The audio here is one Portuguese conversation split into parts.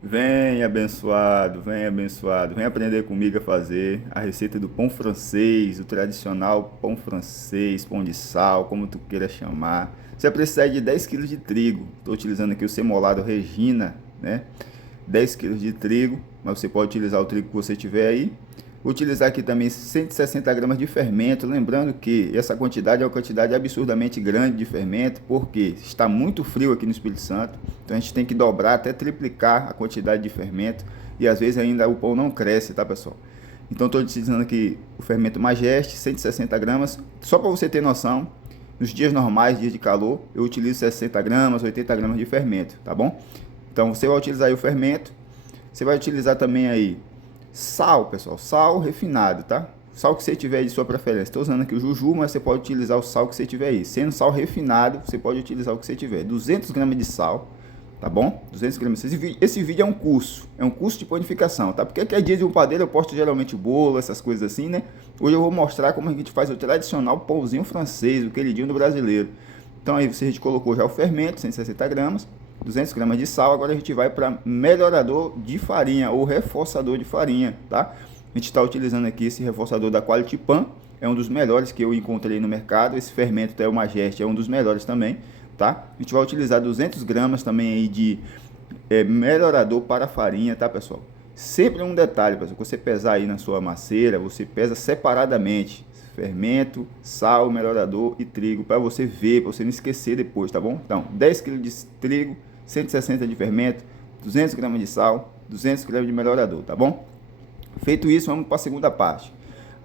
Vem abençoado, vem aprender comigo a fazer a receita do pão francês, o tradicional pão francês, pão de sal, como tu queira chamar. Você vai precisar de 10 quilos de trigo. Estou utilizando aqui o semolado Regina, né? 10 quilos de trigo, mas você pode utilizar o trigo que você tiver aí. Vou utilizar aqui também 160 gramas de fermento, lembrando que essa quantidade é uma quantidade absurdamente grande de fermento, porque está muito frio aqui no Espírito Santo, então a gente tem que dobrar até triplicar a quantidade de fermento, e às vezes ainda o pão não cresce, tá pessoal? Então estou utilizando aqui o fermento Majeste, 160 gramas, só para você ter noção, nos dias normais, dias de calor, eu utilizo 60 gramas, 80 gramas de fermento, tá bom? Então você vai utilizar aí o fermento, você vai utilizar também aí sal, pessoal, sal refinado, tá? Sal que você tiver de sua preferência. Estou usando aqui o Juju, mas você pode utilizar o sal que você tiver aí. Sendo sal refinado, você pode utilizar o que você tiver. 200 gramas de sal, tá bom? 200 gramas. Esse vídeo é um curso de panificação, tá? Porque aqui é dia de um padeiro, eu posto geralmente bolo, essas coisas assim, né? Hoje eu vou mostrar como a gente faz o tradicional pãozinho francês, o queridinho do brasileiro. Então aí a gente colocou já o fermento, 160 gramas. 200 gramas de sal. Agora a gente vai para melhorador de farinha ou reforçador de farinha, tá? A gente está utilizando aqui esse reforçador da Quality Pan, é um dos melhores que eu encontrei no mercado. Esse fermento é o Majeste, é um dos melhores também, tá? A gente vai utilizar 200 gramas também aí de melhorador para farinha, tá, pessoal? Sempre um detalhe, pessoal, que você pesar aí na sua maceira, você pesa separadamente fermento, sal, melhorador e trigo, para você ver, para você não esquecer depois, tá bom? Então, 10 kg de trigo, 160 de fermento, 200 gramas de sal, 200 gramas de melhorador, tá bom? Feito isso, vamos para a segunda parte.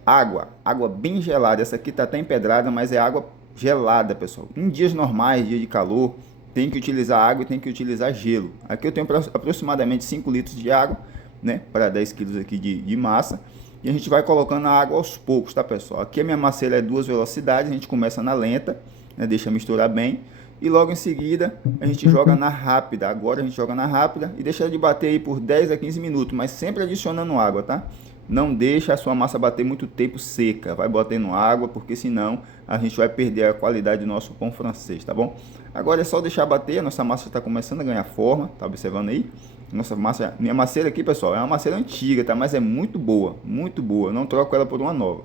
Água bem gelada. Essa aqui tá até empedrada, mas é água gelada, pessoal. Em dias normais, dia de calor, tem que utilizar água e tem que utilizar gelo. Aqui eu tenho aproximadamente 5 litros de água, né, para 10 quilos aqui de massa. E a gente vai colocando a água aos poucos, tá, pessoal? Aqui a minha maceira é 2 velocidades, a gente começa na lenta, né, deixa misturar bem. E logo em seguida a gente joga na rápida. Agora a gente joga na rápida e deixa de bater aí por 10 a 15 minutos, mas sempre adicionando água, tá? Não deixa a sua massa bater muito tempo seca, vai batendo água, porque senão a gente vai perder a qualidade do nosso pão francês, tá bom? Agora é só deixar bater, a nossa massa está começando a ganhar forma, tá observando aí? Nossa massa, minha maceira aqui, pessoal, é uma maceira antiga, tá? Mas é muito boa, não troco ela por uma nova.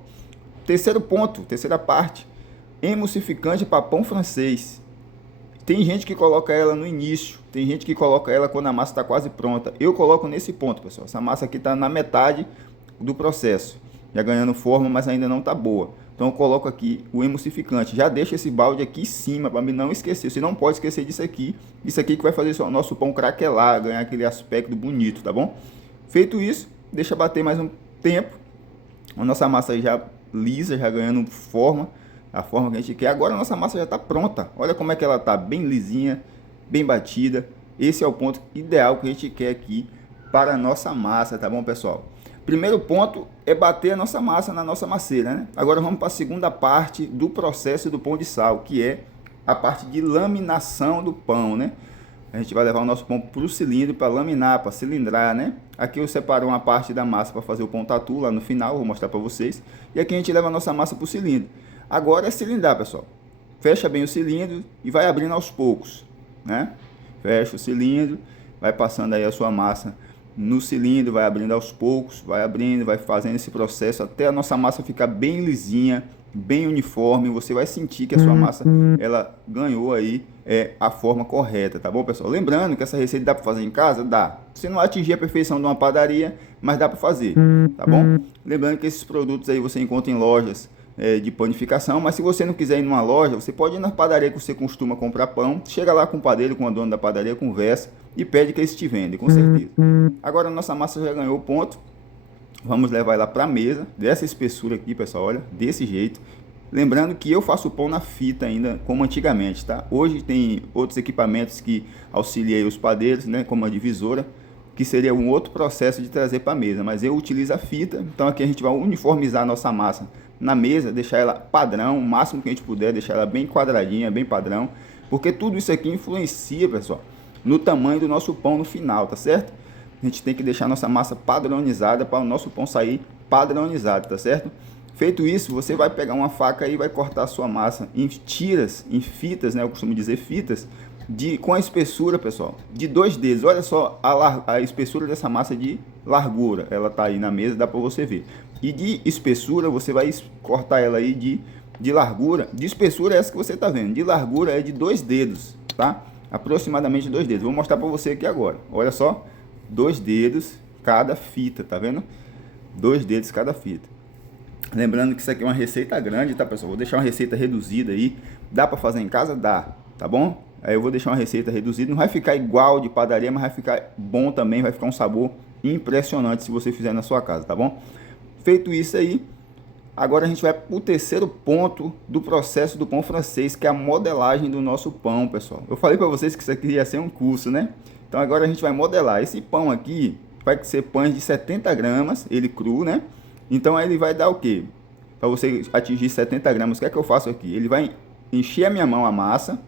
Terceiro ponto, terceira parte, emulsificante para pão francês. Tem gente que coloca ela no início, tem gente que coloca ela quando a massa está quase pronta. Eu coloco nesse ponto, pessoal. Essa massa aqui está na metade do processo, já ganhando forma, mas ainda não está boa. Então eu coloco aqui o emulsificante. Já deixa esse balde aqui em cima para mim não esquecer. Você não pode esquecer disso aqui. Isso aqui que vai fazer o nosso pão craquelar, ganhar aquele aspecto bonito, tá bom? Feito isso, deixa bater mais um tempo. A nossa massa já lisa, já ganhando forma, a forma que a gente quer. Agora a nossa massa já está pronta. Olha como é que ela está, bem lisinha, bem batida. Esse é o ponto ideal que a gente quer aqui para a nossa massa, tá bom, pessoal? Primeiro ponto é bater a nossa massa na nossa maceira, né? Agora vamos para a segunda parte do processo do pão de sal, que é a parte de laminação do pão, né? A gente vai levar o nosso pão para o cilindro, para laminar, para cilindrar, né? Aqui eu separo uma parte da massa para fazer o pão tatu lá no final, vou mostrar para vocês. E aqui a gente leva a nossa massa para o cilindro. Agora é cilindrar, pessoal. Fecha bem o cilindro e vai abrindo aos poucos, né? Fecha o cilindro, vai passando aí a sua massa no cilindro, vai abrindo aos poucos, vai abrindo, vai fazendo esse processo até a nossa massa ficar bem lisinha, bem uniforme. Você vai sentir que a sua massa ela ganhou aí a forma correta, tá bom, pessoal? Lembrando que essa receita dá para fazer em casa? Dá. Você não vai atingir a perfeição de uma padaria, mas dá para fazer, tá bom? Lembrando que esses produtos aí você encontra em lojas de panificação, mas se você não quiser ir numa loja, você pode ir na padaria que você costuma comprar pão, chega lá com o padeiro, com o dono da padaria, conversa e pede que eles te vendem, com certeza. Agora a nossa massa já ganhou o ponto, vamos levar ela para a mesa, dessa espessura aqui, pessoal, olha, desse jeito. Lembrando que eu faço pão na fita ainda, como antigamente, tá? Hoje tem outros equipamentos que auxiliam os padeiros, né, como a divisora, que seria um outro processo de trazer para a mesa, mas eu utilizo a fita, então aqui a gente vai uniformizar a nossa massa na mesa, deixar ela padrão, o máximo que a gente puder, deixar ela bem quadradinha, bem padrão, porque tudo isso aqui influencia, pessoal, no tamanho do nosso pão no final, tá certo? A gente tem que deixar a nossa massa padronizada para o nosso pão sair padronizado, tá certo? Feito isso, você vai pegar uma faca e vai cortar a sua massa em tiras, em fitas, né? Eu costumo dizer fitas, com a espessura, pessoal, de 2 dedos. Olha só a espessura dessa massa de largura. Ela tá aí na mesa, dá para você ver. E de espessura, você vai cortar ela aí de largura. De espessura é essa que você tá vendo. De largura é de 2 dedos, tá? Aproximadamente 2 dedos. Vou mostrar para você aqui agora. Olha só, 2 dedos cada fita, tá vendo? 2 dedos cada fita. Lembrando que isso aqui é uma receita grande, tá, pessoal? Vou deixar uma receita reduzida aí. Dá para fazer em casa? Dá, tá bom? Aí eu vou deixar uma receita reduzida. Não vai ficar igual de padaria, mas vai ficar bom também. Vai ficar um sabor impressionante se você fizer na sua casa, tá bom? Feito isso aí, agora a gente vai para o terceiro ponto do processo do pão francês, que é a modelagem do nosso pão, pessoal. Eu falei para vocês que isso aqui ia ser um curso, né? Então agora a gente vai modelar. Esse pão aqui vai ser pães de 70 gramas, ele cru, né? Então aí ele vai dar o quê? Para você atingir 70 gramas, o que é que eu faço aqui? Ele vai encher a minha mão a massa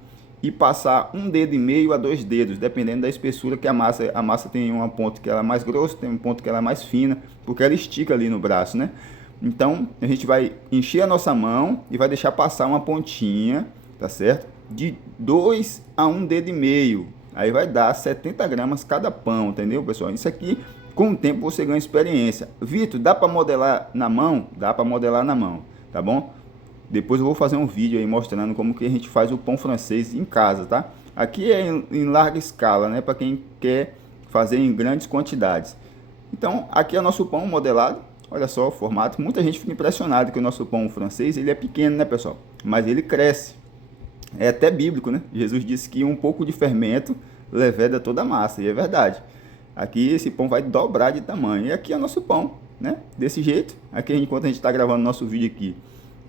e passar 1,5 dedo a 2 dedos, dependendo da espessura que a massa tem uma ponta que ela é mais grossa, tem um ponto que ela é mais fina, porque ela estica ali no braço, né? Então a gente vai encher a nossa mão e vai deixar passar uma pontinha, tá certo? De 2 a 1,5 dedo. Aí vai dar 70 gramas cada pão, entendeu, pessoal? Isso aqui, com o tempo, você ganha experiência. Vitor, dá para modelar na mão? Dá para modelar na mão, tá bom? Depois eu vou fazer um vídeo aí mostrando como que a gente faz o pão francês em casa, tá? Aqui é em larga escala, né? Para quem quer fazer em grandes quantidades. Então, aqui é o nosso pão modelado. Olha só o formato. Muita gente fica impressionada que o nosso pão francês, ele é pequeno, né, pessoal? Mas ele cresce. É até bíblico, né? Jesus disse que um pouco de fermento leveda toda a massa, e é verdade. Aqui esse pão vai dobrar de tamanho. E aqui é o nosso pão, né? Desse jeito. Aqui, enquanto a gente está gravando nosso vídeo aqui,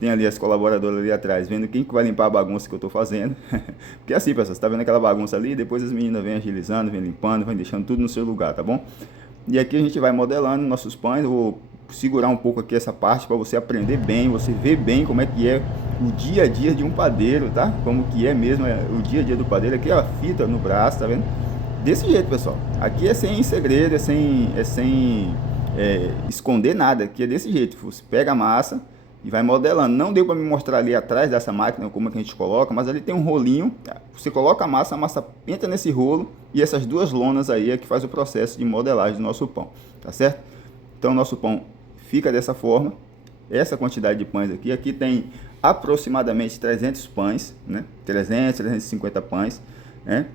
tem ali as colaboradoras ali atrás, vendo quem que vai limpar a bagunça que eu estou fazendo. Porque assim, pessoal, você está vendo aquela bagunça ali, depois as meninas vêm agilizando, vêm limpando, vêm deixando tudo no seu lugar, tá bom? E aqui a gente vai modelando nossos pães. Eu vou segurar um pouco aqui essa parte para você aprender bem, você ver bem como é que é o dia a dia de um padeiro, tá? Como que é mesmo o dia a dia do padeiro. Aqui é a fita no braço, tá vendo? Desse jeito, pessoal. Aqui é sem segredo, é sem esconder nada. Aqui é desse jeito. Você pega a massa e vai modelando. Não deu para me mostrar ali atrás dessa máquina como é que a gente coloca, mas ali tem um rolinho. Você coloca a massa entra nesse rolo e essas duas lonas aí é que faz o processo de modelagem do nosso pão, tá certo? Então o nosso pão fica dessa forma. Essa quantidade de pães aqui. Aqui tem aproximadamente 300 pães, né? 350 pães.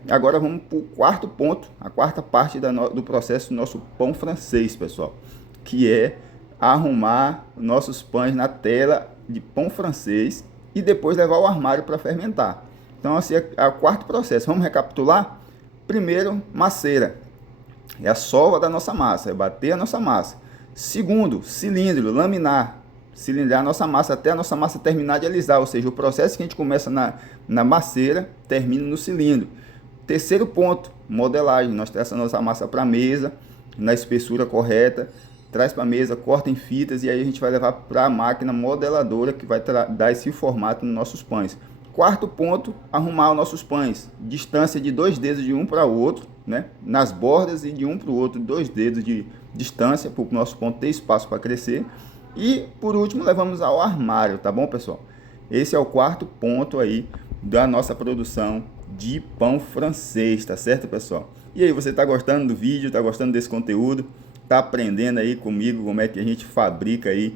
Agora vamos para o quarto ponto, a quarta parte do processo do nosso pão francês, pessoal, que é arrumar nossos pães na tela de pão francês e depois levar ao armário para fermentar. Então assim é o quarto processo. Vamos recapitular? Primeiro, maceira, é a sova da nossa massa, é bater a nossa massa. Segundo, cilindro, laminar, cilindrar a nossa massa até a nossa massa terminar de alisar, ou seja, o processo que a gente começa na maceira termina no cilindro. Terceiro ponto, modelagem. Nós trazemos a nossa massa para a mesa, na espessura correta, traz para a mesa, corta em fitas e aí a gente vai levar para a máquina modeladora que vai dar esse formato nos nossos pães. Quarto ponto, arrumar os nossos pães. Distância de 2 dedos de um para o outro, né? Nas bordas e de um para o outro, 2 dedos de distância para o nosso pão ter espaço para crescer. E por último, levamos ao armário, tá bom, pessoal? Esse é o quarto ponto aí da nossa produção de pão francês, tá certo, pessoal? E aí, você tá gostando do vídeo, tá gostando desse conteúdo? Tá aprendendo aí comigo como é que a gente fabrica aí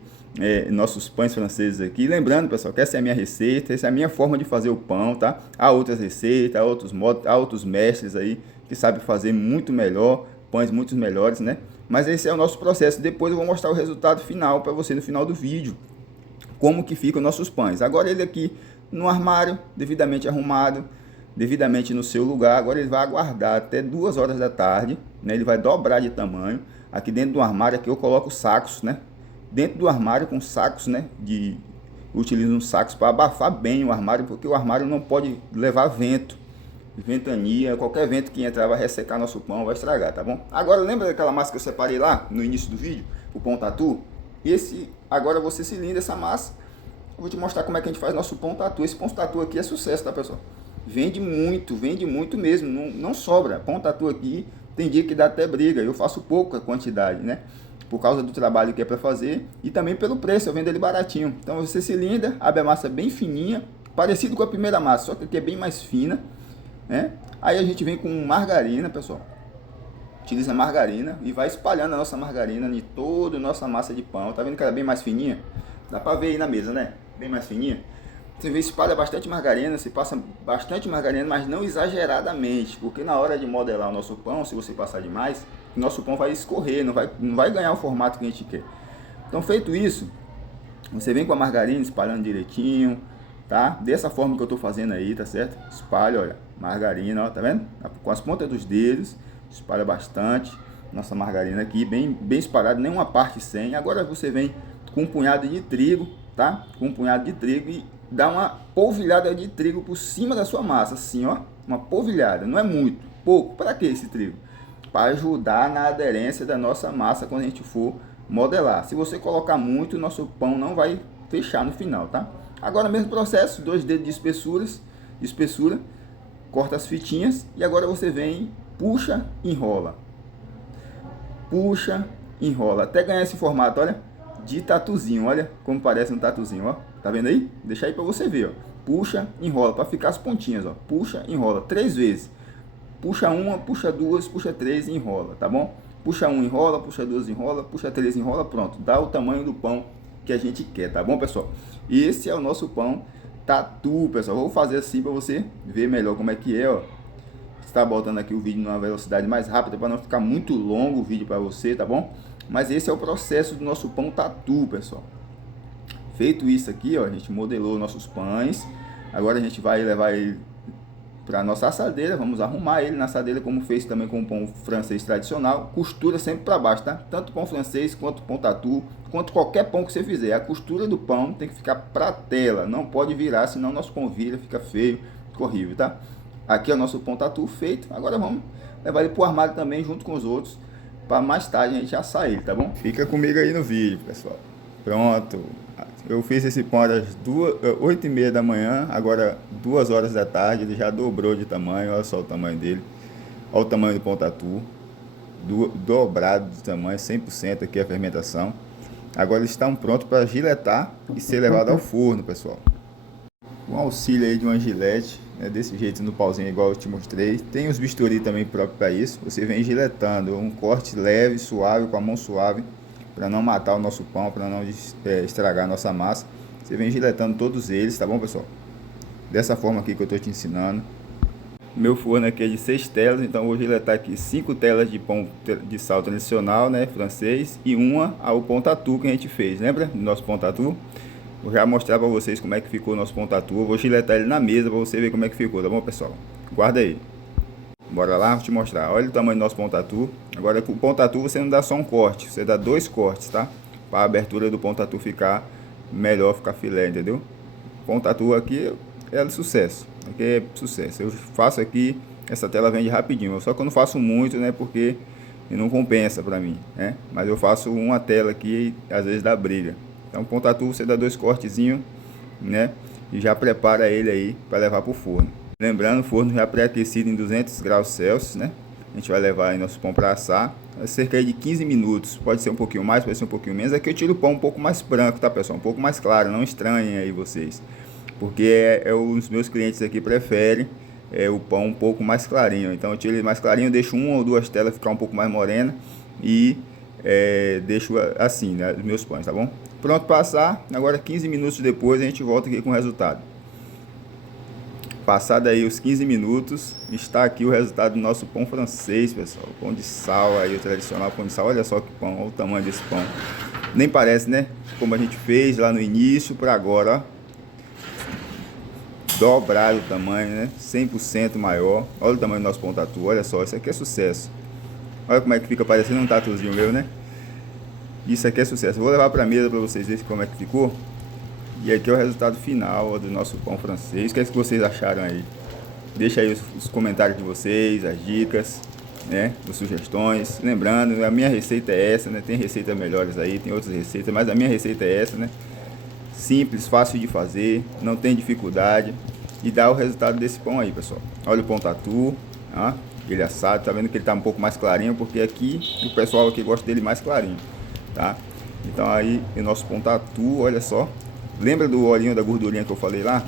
nossos pães franceses aqui? Lembrando, pessoal, que essa é a minha receita, essa é a minha forma de fazer o pão, tá? Há outras receitas, há outros modos, há outros mestres aí que sabem fazer muito melhor, pães muito melhores, né? Mas esse é o nosso processo. Depois eu vou mostrar o resultado final para você no final do vídeo, como que ficam nossos pães. Agora ele aqui no armário, devidamente arrumado, devidamente no seu lugar. Agora ele vai aguardar até 2 horas da tarde, né? Ele vai dobrar de tamanho. Aqui dentro do armário aqui eu coloco sacos, né? Dentro do armário com sacos, né? Utilizo uns sacos para abafar bem o armário, porque o armário não pode levar vento, ventania, qualquer vento que entrar vai ressecar nosso pão, vai estragar, tá bom? Agora lembra daquela massa que eu separei lá no início do vídeo, o pão tatu? Agora você cilindra essa massa. Eu vou te mostrar como é que a gente faz nosso pão tatu. Esse pão tatu aqui é sucesso, tá, pessoal? Vende muito mesmo, não sobra. Pão tatu aqui tem dia que dá até briga. Eu faço pouca quantidade, né? Por causa do trabalho que é para fazer e também pelo preço, eu vendo ele baratinho. Então você cilindra, abre a massa bem fininha, parecido com a primeira massa, só que aqui é bem mais fina. né? Aí a gente vem com margarina, pessoal. Utiliza margarina e vai espalhando a nossa margarina em toda a nossa massa de pão. Tá vendo que ela é bem mais fininha? Dá pra ver aí na mesa, né? Bem mais fininha. Você vê, espalha bastante margarina, você passa bastante margarina, mas não exageradamente, porque na hora de modelar o nosso pão, se você passar demais, o nosso pão vai escorrer, não vai ganhar o formato que a gente quer. Então, feito isso, você vem com a margarina espalhando direitinho, tá? Dessa forma que eu tô fazendo aí, tá certo? Espalha, olha, margarina, ó, tá vendo? Com as pontas dos dedos, espalha bastante nossa margarina aqui, bem espalhada, nenhuma parte sem. Agora você vem com um punhado de trigo, tá? Com um punhado de trigo e dá uma polvilhada de trigo por cima da sua massa, assim, ó, uma polvilhada, não é muito, pouco. Para que esse trigo? Para ajudar na aderência da nossa massa quando a gente for modelar. Se você colocar muito, o nosso pão não vai fechar no final, tá? Agora mesmo processo, 2 dedos de espessura, corta as fitinhas e agora você vem, puxa, enrola. Puxa, enrola, até ganhar esse formato, olha, de tatuzinho, olha como parece um tatuzinho, ó. Tá vendo aí? Deixa aí para você ver, ó. Puxa, enrola, para ficar as pontinhas, ó. Puxa, enrola 3 vezes. Puxa uma, puxa duas, puxa 3 e enrola, tá bom? Puxa um, enrola, puxa 2, enrola, puxa 3, enrola, pronto. Dá o tamanho do pão que a gente quer, tá bom, pessoal? E esse é o nosso pão tatu, pessoal. Vou fazer assim para você ver melhor como é que é, ó. Está botando aqui o vídeo numa velocidade mais rápida para não ficar muito longo o vídeo para você, tá bom? Mas esse é o processo do nosso pão tatu, pessoal. Feito isso aqui, ó, a gente modelou nossos pães. Agora a gente vai levar ele para nossa assadeira, vamos arrumar ele na assadeira como fez também com o pão francês tradicional. Costura sempre para baixo, tá? Tanto pão francês quanto pão tatu, quanto qualquer pão que você fizer. A costura do pão tem que ficar para tela, não pode virar, senão nosso pão vira, fica feio, fica horrível, tá? Aqui é o nosso pão tatu feito. Agora vamos levar ele pro armário também junto com os outros, para mais tarde a gente assar ele, tá bom? Fica comigo aí no vídeo, pessoal. Pronto. Eu fiz esse pão às 8h30 da manhã, agora 2 horas da tarde, ele já dobrou de tamanho, olha só o tamanho dele. Olha o tamanho do pão tatu, dobrado de tamanho, 100% aqui a fermentação. Agora eles estão prontos para giletar e ser levado ao forno, pessoal. Com auxílio aí de uma gilete, né, desse jeito no pauzinho igual eu te mostrei. Tem os bisturi também próprio para isso. Você vem giletando, um corte leve, suave, com a mão suave, para não matar o nosso pão, para não estragar a nossa massa. Você vem giletando todos eles, tá bom, pessoal? Dessa forma aqui que eu estou te ensinando. Meu forno aqui é de 6 telas, então eu vou giletar aqui 5 telas de pão de sal tradicional, né, francês, e uma ao pão tatu que a gente fez, lembra do nosso pão tatu? Vou já mostrar para vocês como é que ficou o nosso pão tatu. Eu vou giletar ele na mesa para você ver como é que ficou, tá bom, pessoal? Guarda aí. Bora lá, vou te mostrar. Olha o tamanho do nosso pão tatu. Agora com o pão tatu você não dá só um corte, você dá 2 cortes, tá? Para a abertura do pão tatu ficar melhor, ficar filé, entendeu? O pão tatu aqui é sucesso. Aqui é sucesso. Eu faço aqui, essa tela vende rapidinho. Só que eu não faço muito, né? Porque não compensa para mim, né? Mas eu faço uma tela aqui e às vezes dá briga. Então, pão tatu você dá 2 cortezinhos, né? E já prepara ele aí para levar para o forno. Lembrando, o forno já pré-aquecido em 200 graus Celsius, né? A gente vai levar aí nosso pão para assar. É cerca de 15 minutos. Pode ser um pouquinho mais, pode ser um pouquinho menos. Aqui eu tiro o pão um pouco mais branco, tá, pessoal? Um pouco mais claro. Não estranhem aí vocês. Porque os meus clientes aqui preferem o pão um pouco mais clarinho. Então eu tiro ele mais clarinho, deixo 1 ou 2 telas ficar um pouco mais morena. E deixo assim, né, os meus pães, tá bom? Pronto para assar. Agora 15 minutos depois a gente volta aqui com o resultado. Passado aí os 15 minutos, está aqui o resultado do nosso pão francês, pessoal. Pão de sal aí, o tradicional pão de sal. Olha só que pão, olha o tamanho desse pão. Nem parece, né? Como a gente fez lá no início para agora, ó. Dobrado o tamanho, né? 100% maior. Olha o tamanho do nosso pão tatu, olha só, isso aqui é sucesso. Olha como é que fica parecendo um tatuzinho meu, né? Isso aqui é sucesso. Vou levar para a mesa para vocês verem como é que ficou. E aqui é o resultado final do nosso pão francês. O que é que vocês acharam aí? Deixa aí os comentários de vocês, as dicas, né? As sugestões. Lembrando, a minha receita é essa, né? Tem receitas melhores aí, tem outras receitas, mas a minha receita é essa, né? Simples, fácil de fazer, não tem dificuldade. E dá o resultado desse pão aí, pessoal. Olha o pão tatu, ó, ele assado. Tá vendo que ele tá um pouco mais clarinho, porque aqui o pessoal aqui gosta dele mais clarinho, tá? Então aí o nosso pão tatu, olha só. Lembra do olhinho da gordurinha que eu falei lá?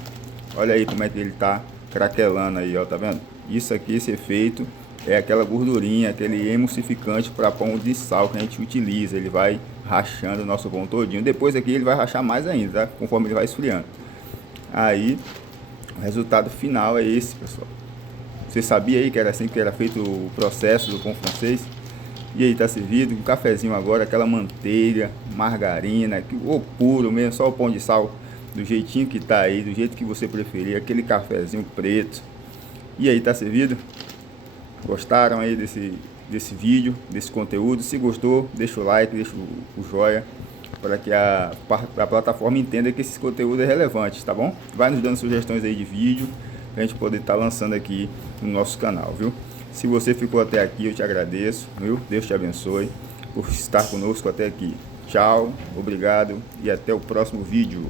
Olha aí como é que ele tá craquelando aí, ó, tá vendo? Isso aqui, esse efeito, é aquela gordurinha, aquele emulsificante para pão de sal que a gente utiliza. Ele vai rachando o nosso pão todinho. Depois aqui ele vai rachar mais ainda, tá? Conforme ele vai esfriando. Aí, o resultado final é esse, pessoal. Você sabia aí que era assim que era feito o processo do pão francês? E aí, tá servido, um cafezinho agora, aquela manteiga, margarina, o puro mesmo, só o pão de sal, do jeitinho que tá aí, do jeito que você preferir, aquele cafezinho preto. E aí, tá servido? Gostaram aí desse vídeo, desse conteúdo? Se gostou, deixa o like, deixa o joinha, para que a plataforma entenda que esse conteúdo é relevante, tá bom? Vai nos dando sugestões aí de vídeo, pra gente poder estar lançando aqui no nosso canal, viu? Se você ficou até aqui, eu te agradeço, viu? Deus te abençoe por estar conosco até aqui. Tchau, obrigado e até o próximo vídeo.